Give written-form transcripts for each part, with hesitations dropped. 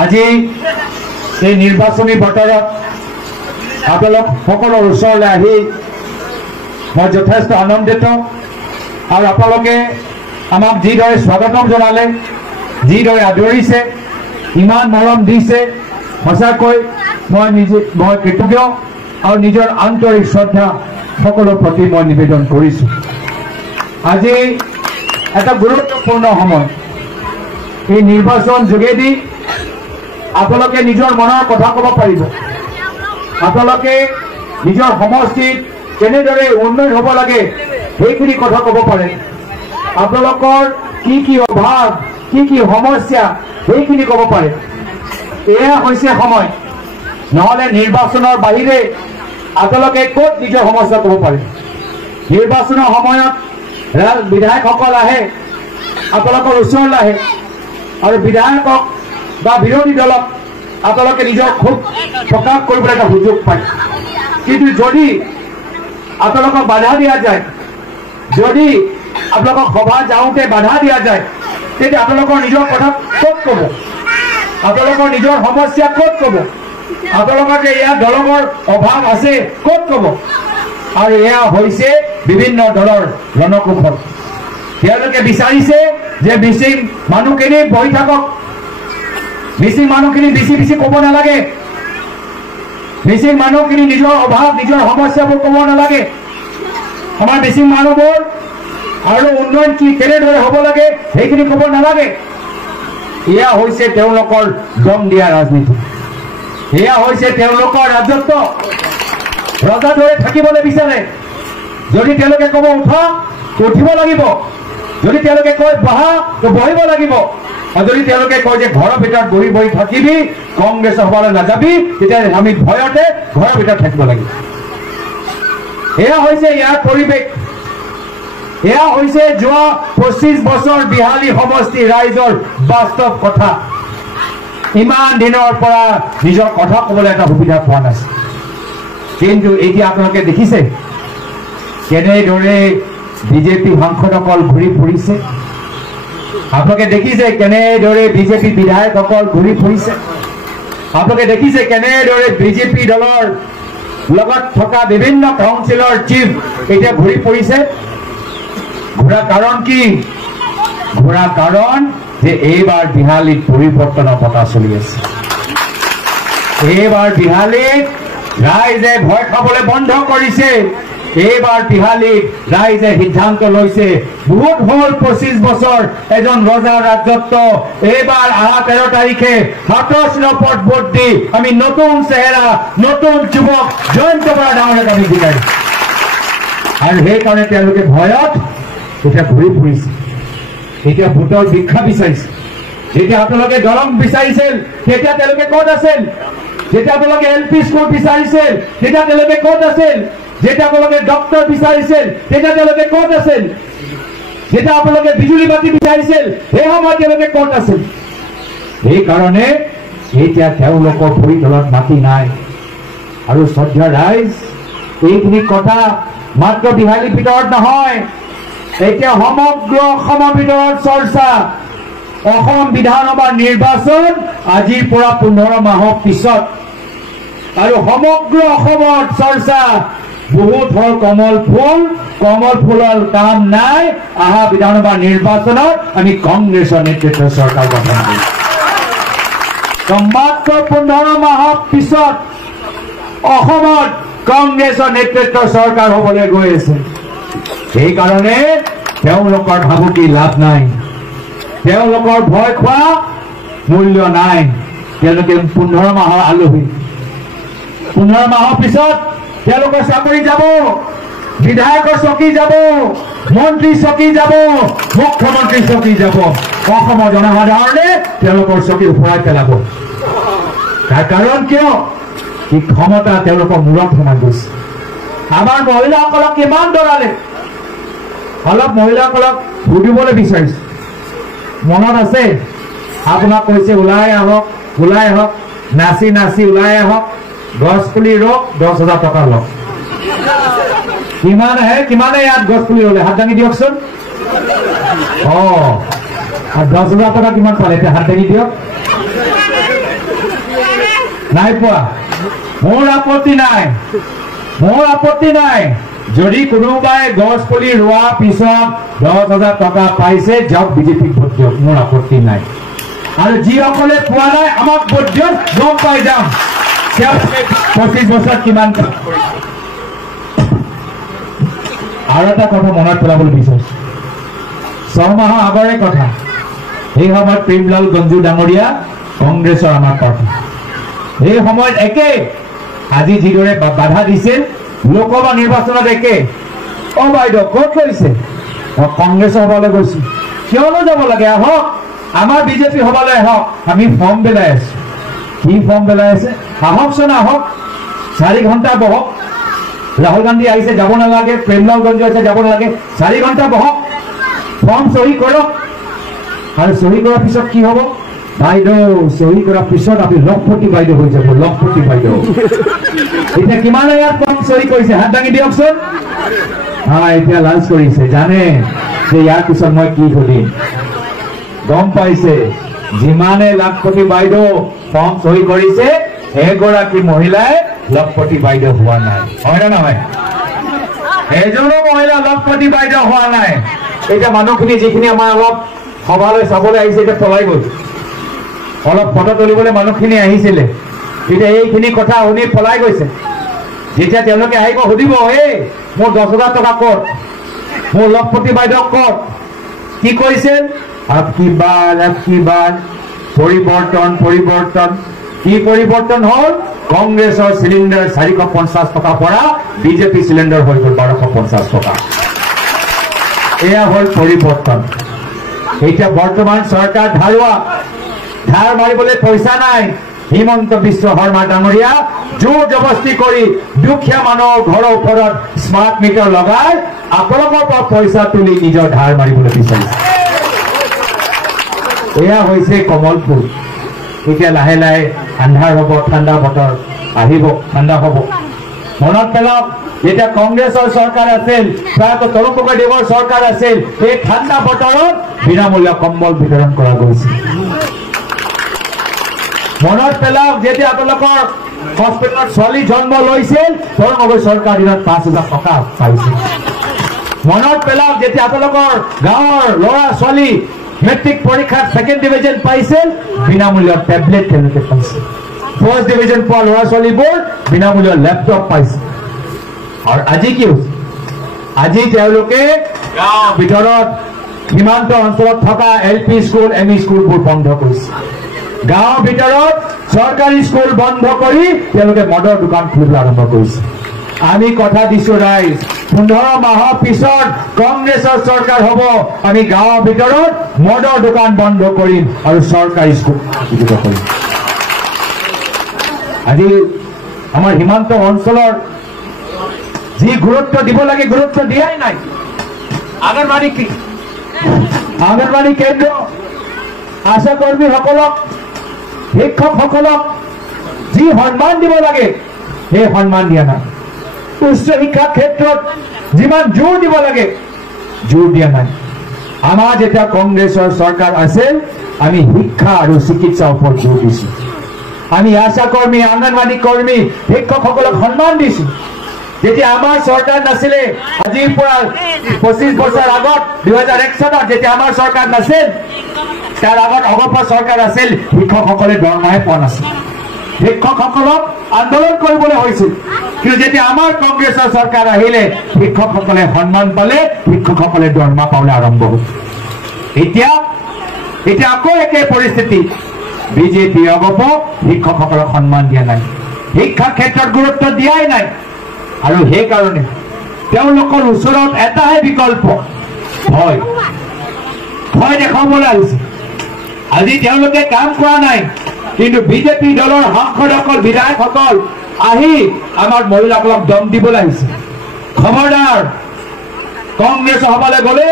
আজি এই নিৰ্বাচনী বতৰত আপোনালোক সকলৰ ওচৰলৈ আহি মই যথেষ্ট আনন্দিত আৰু আপোনালোকে আমাক যিদৰে স্বাগতম জনালে যিদৰে আদৰিছে ইমান মৰম দিছে সঁচাকৈ মই কৃতজ্ঞ আৰু নিজৰ আন্তৰিক শ্ৰদ্ধা সকলৰ প্ৰতি মই নিবেদন কৰিছোঁ। আজি এটা গুৰুত্বপূৰ্ণ সময় এই নিৰ্বাচন যোগেদি আপোনালোকে নিজৰ মনৰ কথা ক'ব পাৰিব আপোনালোকে নিজৰ সমষ্টিত কেনেদৰে উন্নয়ন হ'ব লাগে সেইখিনি কথা ক'ব পাৰে আপোনালোকৰ কি অভাৱ কি সমস্যা সেইখিনি ক'ব পাৰে এয়া হৈছে সময় নহ'লে নিৰ্বাচনৰ বাহিৰে আপোনালোকে ক'ত নিজৰ সমস্যা ক'ব পাৰে নিৰ্বাচনৰ সময়ত বিধায়কসকল আহে আপোনালোকৰ ওচৰলৈ আহে আৰু বিধায়কক বা বিৰোধী দলক আপোনালোকে নিজৰ ক্ষোভ প্ৰকাশ কৰিবলৈ এটা সুযোগ পায় কিন্তু যদি আপোনালোকক বাধা দিয়া যায় যদি আপোনালোকক সভা যাওঁতে বাধা দিয়া যায় তেতিয়া আপোনালোকৰ নিজৰ কথা ক'ত ক'ব আপোনালোকৰ নিজৰ সমস্যা ক'ত ক'ব আপোনালোকৰ যে ইয়াত দলঙৰ অভাৱ আছে ক'ত ক'ব আৰু এয়া হৈছে বিভিন্ন দলৰ ৰণকৌশল তেওঁলোকে বিচাৰিছে যে মিচিং মানুহখিনি বহি থাকক মিচিং মানুহখিনি বেছি ক'ব নালাগে মিচিং মানুহখিনি নিজৰ অভাৱ নিজৰ সমস্যাবোৰ ক'ব নালাগে আমাৰ মিচিং মানুহবোৰ আৰু উন্নয়ন কেনেদৰে হ'ব লাগে সেইখিনি ক'ব নালাগে এয়া হৈছে তেওঁলোকৰ দম দিয়া ৰাজনীতি এয়া হৈছে তেওঁলোকৰ ৰাজত্ব ৰজাৰ দৰে থাকিবলৈ বিচাৰে যদি তেওঁলোকে ক'ব উঠা উঠিব লাগিব যদি তেওঁলোকে কয় বহা তো বহিব লাগিব আৰু যদি তেওঁলোকে কয় যে ঘৰৰ ভিতৰত বহি থাকিবি কংগ্ৰেছ সভালৈ নাযাবি তেতিয়া আমি ভয়তে ঘৰৰ ভিতৰত থাকিব লাগিব এয়া হৈছে ইয়াৰ পৰিৱেশ এয়া হৈছে যোৱা 25 বছৰ বিহালী সমষ্টি ৰাইজৰ বাস্তৱ কথা ইমান দিনৰ পৰা নিজৰ কথা ক'বলৈ এটা সুবিধা পোৱা নাছিল কিন্তু এতিয়া আপোনালোকে দেখিছে কেনেদৰে বিজেপি সাংসদসকল ঘূৰি ফুৰিছে আপোনালোকে দেখিছে কেনেদৰে বিজেপি বিধায়কসকল ঘূৰি ফুৰিছে আপোনালোকে দেখিছে কেনেদৰে বিজেপি দলৰ লগত থকা বিভিন্ন কাউন্সিলৰ চিফ এতিয়া ঘূৰি ফুৰিছে ঘূৰা কাৰণ কি ঘূৰা কাৰণ যে এইবাৰ বিহালীত পৰিৱৰ্তনৰ বতাহ চলি আছে এইবাৰ বিহালীত ৰাইজে ভয় খাবলৈ বন্ধ কৰিছে এইবাৰ বিহালীত ৰাইজে সিদ্ধান্ত লৈছে বহুত হ'ল 25 বছৰ এজন ৰজাৰ ৰাজত্ব এইবাৰ 13 তাৰিখে হাতৰ চিনপত ভোট দি আমি নতুন চেহেৰা নতুন যুৱক জয়ন্ত বৰা ডাঙৰীয়াক আমি জিকাই আৰু সেইকাৰণে তেওঁলোকে ভয়ত এতিয়া ঘূৰি ফুৰিছে এতিয়া ভোটৰ ভিক্ষা বিচাৰিছে যেতিয়া আপোনালোকে দলং বিচাৰিছিল তেতিয়া তেওঁলোকে ক'ত আছিল যেতিয়া আপোনালোকে LP স্কুল বিচাৰিছিল তেতিয়া তেওঁলোকে ক'ত আছিল যেতিয়া আপোনালোকে ডক্টৰ বিচাৰিছিল তেতিয়া তেওঁলোকে ক'ত আছিল যেতিয়া আপোনালোকে বিজুলী বাতি বিচাৰিছিল সেই সময়ত তেওঁলোকে ক'ত আছিল সেইকাৰণে এতিয়া তেওঁলোকৰ ভৰি তলত মাটি নাই আৰু শ্ৰদ্ধা ৰাইজ এইখিনি কথা মাত্ৰ বিহালীৰ ভিতৰত নহয় এতিয়া সমগ্ৰ অসমৰ ভিতৰত চৰ্চা অসম বিধানসভা নিৰ্বাচন আজিৰ পৰা 15 মাহৰ পিছত আৰু সমগ্ৰ অসমত চৰ্চা বহুত হ'ল কমল ফুলৰ কাম নাই আহা বিধানসভা নিৰ্বাচনত আমি কংগ্ৰেছৰ নেতৃত্বৰ চৰকাৰ গঠন কৰিম মাত্ৰ 15 মাহৰ পিছত অসমত কংগ্ৰেছৰ নেতৃত্বৰ চৰকাৰ হ'বলৈ গৈ আছে সেইকাৰণে তেওঁলোকৰ ভাবুকি লাভ নাই তেওঁলোকৰ ভয় খোৱা মূল্য নাই তেওঁলোকে 15 মাহৰ আলহী 15 মাহৰ পিছত তেওঁলোকৰ চাকৰি যাব বিধায়কৰ চকী যাব মন্ত্ৰী চকী যাব মুখ্যমন্ত্ৰী চকী যাব অসমৰ জনসাধাৰণে তেওঁলোকৰ চকী উফৰাই পেলাব তাৰ কাৰণ কিয় এই ক্ষমতা তেওঁলোকৰ মূৰত সোমাই গৈছে আমাৰ মহিলাসকলক কিমান দৰালে অলপ মহিলাসকলক ভুগিবলৈ বিচাৰিছে মনত আছে আপোনাক কৈছে ওলাই আহক নাচি ওলাই আহক গছ পুলি ৰোক 10,000 টকা লওক কিমান আহে কিমানে ইয়াত গছ পুলি ৰোলে হাত দাঙি দিয়কচোন 10,000 টকা কিমান পালে হাত দাঙি দিয়ক নাই পোৱা মোৰ আপত্তি নাই যদি কোনোবাই গছ পুলি ৰোৱা পিছত 10,000 টকা পাইছে যাওক বিজেপি ভোট দিয়ক মোৰ আপত্তি নাই আৰু যিসকলে পোৱা নাই আমাক ভোট দিয়ক গম পাই যাম 25 বছৰ কিমান কাম কৰিছে আৰু এটা কথা মনত পেলাবলৈ বিচাৰিছো 6 মাহৰ আগৰে কথা এই সময়ত প্ৰেমলাল গঞ্জু ডাঙৰীয়া কংগ্ৰেছৰ আমাৰ প্ৰাৰ্থী এই সময়ত একে আজি যিদৰে বাধা দিছিল লোকসভা নিৰ্বাচনত একে বাইদেউ ক'ত গৈছে কংগ্ৰেছ সভালৈ গৈছো কিয়নো যাব লাগে আহক আমাৰ বিজেপি সভালৈ আহক আমি ফৰ্ম পেলাই আছো কি ফৰ্ম পেলাই আছে আহকচোন আহক 4 ঘণ্টা বহক ৰাহুল গান্ধী আহিছে যাব নালাগে প্ৰেমলাল গঞ্জু আহিছে যাব নালাগে 4 ঘণ্টা বহক ফৰ্ম সহি কৰক আৰু সহি কৰাৰ পিছত কি হ'ব বাইদেউ সহি কৰাৰ পিছত আপুনি লখপতি বাইদেউ হৈ যাব লখপতি বাইদেউ এতিয়া কিমান ইয়াত ফৰ্ম সহি কৰিছে হাত দাঙি দিয়কচোন এতিয়া লাঞ্চ কৰিছে জানে যে ইয়াৰ পিছত মই কি কৰিম গম পাইছে যিমানে লখপতি বাইদেউ ফৰ্ম সহি কৰিছে এগৰাকী মহিলাই লখপতি বাইদেউ হোৱা নাই হয় না নহয় এজনো মহিলা লখপতি বাইদেউ হোৱা নাই এতিয়া মানুহখিনি যিখিনি আমাৰ অলপ সভালৈ চাবলৈ আহিছে এতিয়া পলাই গ'ল অলপ ফটো তুলিবলৈ মানুহখিনি আহিছিলে এতিয়া এইখিনি কথা শুনি পলাই গৈছে যেতিয়া তেওঁলোকে আহিব সুধিব এই মোৰ 10,000 টকা ক'ত মোৰ লখপতি বাইদেউ ক'ত কি কৈছিল আপকি বাৰ পৰিৱৰ্তন কি পৰিৱৰ্তন হ'ল কংগ্ৰেছৰ চিলিণ্ডাৰ 450 টকা পৰা বিজেপি চিলিণ্ডাৰ হৈ গ'ল 1250 টকা এয়া হ'ল পৰিৱৰ্তন এতিয়া বৰ্তমান চৰকাৰ ধাৰ মাৰিবলৈ পইচা নাই হিমন্ত বিশ্ব শৰ্মা ডাঙৰীয়া জোৰ জবস্তি কৰি দুখীয়া মানুহৰ ঘৰৰ ওপৰত স্মাৰ্ট মিটাৰ লগাই আপোনালোকৰ পৰা পইচা তুলি নিজৰ ধাৰ মাৰিবলৈ বিচাৰিছে এয়া হৈছে কমলপুৰ এতিয়া লাহে লাহে আন্ধাৰ হ'ব ঠাণ্ডা বতৰ আহিব ঠাণ্ডা হ'ব মনত পেলাওক যেতিয়া কংগ্ৰেছৰ চৰকাৰ আছিল প্ৰায়তো তৰুণ গগৈদেৱৰ চৰকাৰ আছিল এই ঠাণ্ডা বতৰত বিনামূল্য কম্বল বিতৰণ কৰা গৈছিল মনত পেলাওক যেতিয়া আপোনালোকৰ হস্পিটেলত ছোৱালী জন্ম লৈছিল তৰুণ গগৈ চৰকাৰ দিনত 5,000 টকা পাইছিল মনত পেলাওক যেতিয়া আপোনালোকৰ গাঁৱৰ ল'ৰা ছোৱালী মেট্ৰিক পৰীক্ষাত 2nd ডিভিজন পাইছিল বিনামূল্য টেবলেট তেওঁলোকে পাইছিল 1st ডিভিজন পোৱা ল'ৰা ছোৱালীবোৰ বিনামূল্য লেপটপ পাইছিল আৰু আজি কি হৈছে আজি তেওঁলোকে গাঁৱৰ ভিতৰত সীমান্ত অঞ্চলত থকা LP স্কুল ME স্কুলবোৰ বন্ধ কৰিছে গাঁৱৰ ভিতৰত চৰকাৰী স্কুল বন্ধ কৰি তেওঁলোকে মদৰ দোকান খুলিবলৈ আৰম্ভ কৰিছে আমি কথা দিছো ৰাইজ 15 মাহৰ পিছত কংগ্ৰেছৰ চৰকাৰ হ'ব আমি গাঁৱৰ ভিতৰত মদৰ দোকান বন্ধ কৰিম আৰু চৰকাৰী স্কুল কৰিম আজি আমাৰ সীমান্ত অঞ্চলৰ যি গুৰুত্ব দিব লাগে গুৰুত্ব দিয়াই নাই আংগনবাড়ী কেন্দ্ৰ আশা কৰ্মীসকলক শিক্ষকসকলক যি সন্মান দিব লাগে সেই সন্মান দিয়া নাই উচ্চ শিক্ষাৰ ক্ষেত্ৰত যিমান জোৰ দিব লাগে জোৰ দিয়া নাই আমাৰ যেতিয়া কংগ্ৰেছৰ চৰকাৰ আছিল আমি শিক্ষা আৰু চিকিৎসাৰ ওপৰত জোৰ দিছো আমি আশা কৰ্মী আংগনবাড়ী কৰ্মী শিক্ষকসকলক সন্মান দিছো যেতিয়া আমাৰ চৰকাৰ নাছিলে আজিৰ পৰা 25 বছৰ আগত 2001 চনত যেতিয়া আমাৰ চৰকাৰ নাছিল তাৰ আগত অগপা চৰকাৰ আছিল শিক্ষকসকলে দৰমহাই পোৱা নাছিল শিক্ষকসকলক আন্দোলন কৰিবলৈ হৈছিল কিন্তু যেতিয়া আমাৰ কংগ্ৰেছৰ চৰকাৰ আহিলে শিক্ষকসকলে সন্মান পালে শিক্ষকসকলে দৰমহা পাবলৈ আৰম্ভ হ'ল এতিয়া আকৌ একে পৰিস্থিতি বিজেপি অগপক শিক্ষকসকলক সন্মান দিয়া নাই শিক্ষা ক্ষেত্ৰত গুৰুত্ব দিয়াই নাই আৰু সেইকাৰণে তেওঁলোকৰ ওচৰত এটাহে বিকল্প ভয় দেখাবলৈ আহিছে আজি তেওঁলোকে কাম কৰা নাই কিন্তু বিজেপি দলৰ সাংসদসকল বিধায়কসকল আহি আমাৰ মহিলাসকলক দম দিবলৈ আহিছে খবৰদাৰ কংগ্ৰেছ সভালৈ গ'লে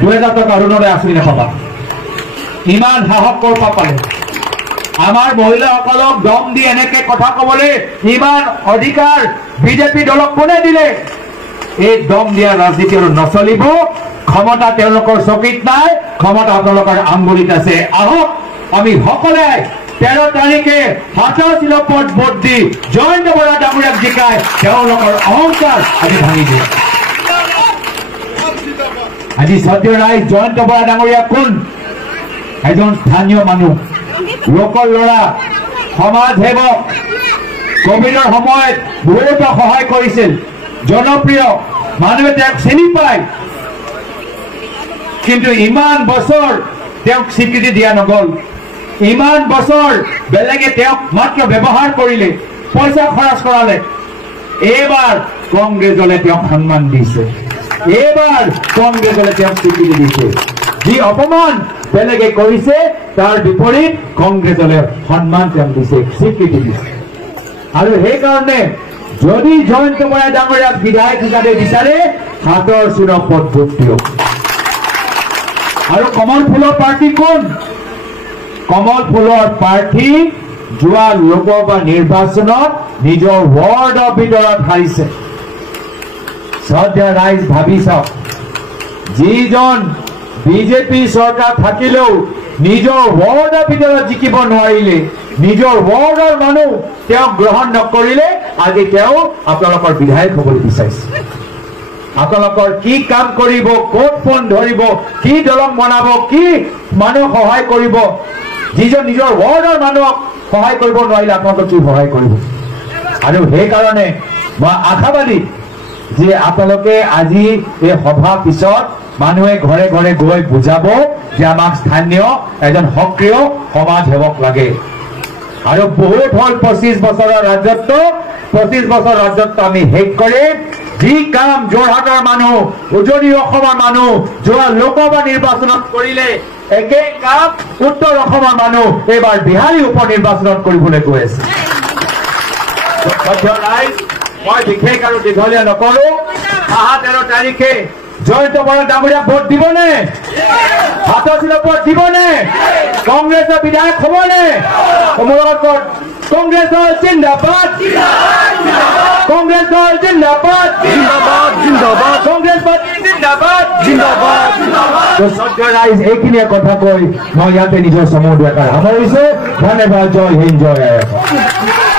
2,000 টকা অৰুণোদয় আঁচনি নাপাবা ইমান সাহস ক'ৰ পৰা পালে আমাৰ মহিলাসকলক দম দি এনেকে কথা ক'বলৈ ইমান অধিকাৰ বিজেপি দলক কোনে দিলে এই দম দিয়া ৰাজনীতি আৰু নচলিব ক্ষমতা তেওঁলোকৰ চকীত নাই ক্ষমতা আপোনালোকৰ আঙ্গুলিত আছে আহক আমি সকলোৱে 13 তাৰিখে হাতশিলপত ভোট দি জয়ন্ত বৰা ডাঙৰীয়াক জিকাই তেওঁলোকৰ অহংকাৰ আজি ভাঙি দিয়ে। আজি সত্য ৰাইজ জয়ন্ত বৰা ডাঙৰীয়া কোন? এজন স্থানীয় মানুহ, লোকৰ ল'ৰা, সমাজ সেৱক, কোভিডৰ সময়ত বহুত সহায় কৰিছিল, জনপ্ৰিয় মানুহে তেওঁক চিনি পায়, কিন্তু ইমান বছৰ তেওঁক স্বীকৃতি দিয়া নগল। ইমান বছৰ বেলেগে তেওঁক মাত্ৰ ব্যৱহাৰ কৰিলে, পইচা খৰচ কৰালে। এইবাৰ কংগ্ৰেছলে তেওঁক সন্মান দিছে, এইবাৰ কংগ্ৰেছলে তেওঁক স্বীকৃতি দিছে। যি অপমান বেলেগে কৰিছে তাৰ বিপৰীত কংগ্ৰেছলে সন্মান তেওঁক দিছে, স্বীকৃতি দিছে। আৰু সেইকাৰণে যদি জয়ন্ত বৰা ডাঙৰীয়াক বিধায়ক হিচাপে বিচাৰে হাতৰ চিৰপত ভোট দিয়ক। আৰু কমল ফুলৰ প্ৰাৰ্থী কোন? কমল ফুলৰ প্ৰাৰ্থী যোৱা লোকসভা নিৰ্বাচনত নিজৰ ৱাৰ্ডৰ ভিতৰত হাৰিছে। শ্ৰদ্ধা ৰাইজ ভাবি চাওক, যিজন বিজেপি চৰকাৰ থাকিলেও নিজৰ ৱাৰ্ডৰ ভিতৰত জিকিব নোৱাৰিলে, নিজৰ ৱাৰ্ডৰ মানুহ তেওঁক গ্ৰহণ নকৰিলে, আজি তেওঁ আপোনালোকৰ বিধায়ক হ'বলৈ বিচাৰিছে। আপোনালোকৰ কি কাম কৰিব, ক'ত ফোন ধৰিব, কি দলং বনাব, কি মানুহ সহায় কৰিব? যিজন নিজৰ ৱাৰ্ডৰ মানুহক সহায় কৰিব নোৱাৰিলে আপোনালোকক কি সহায় কৰিব? আৰু সেইকাৰণে মই আশাবাদী যে আপোনালোকে আজি এই সভাৰ পিছত মানুহে ঘৰে ঘৰে গৈ বুজাব যে আমাক স্থানীয় এজন সক্ৰিয় সমাজ সেৱক লাগে। আৰু বহুত হল 25 বছৰৰ ৰাজত্ব, 25 বছৰ ৰাজত্ব আমি শেষ কৰি যি কাম যোৰহাটৰ মানুহ, উজনি অসমৰ মানুহ যোৱা লোকসভা নিৰ্বাচনত কৰিলে, একেই কাম উত্তৰ অসমৰ মানুহ এইবাৰ বিহাৰী উপ নিৰ্বাচনত কৰিবলৈ গৈ আছে। মই বিশেষ আৰু দীঘলীয়া নকৰো। 13 তাৰিখে জয়ন্ত বৰা ডাঙৰীয়াক ভোট দিবনে? হাতশিলপত দিবনে? কংগ্ৰেছৰ বিধায়ক হ'বনে? মোৰ লগত কংগ্ৰেছৰ জিন্দাবাদ, কংগ্ৰেছৰ জিন্দাবাদ, কংগ্ৰেছ পাৰ্টি জিন্দাবাদ, সত্য ৰাইজ এইখিনিয়ে কথা কৈ মই ইয়াতে নিজৰ সময় সামৰিছো। ধন্যবাদ। জয় হিন্দ, জয় আই অসম।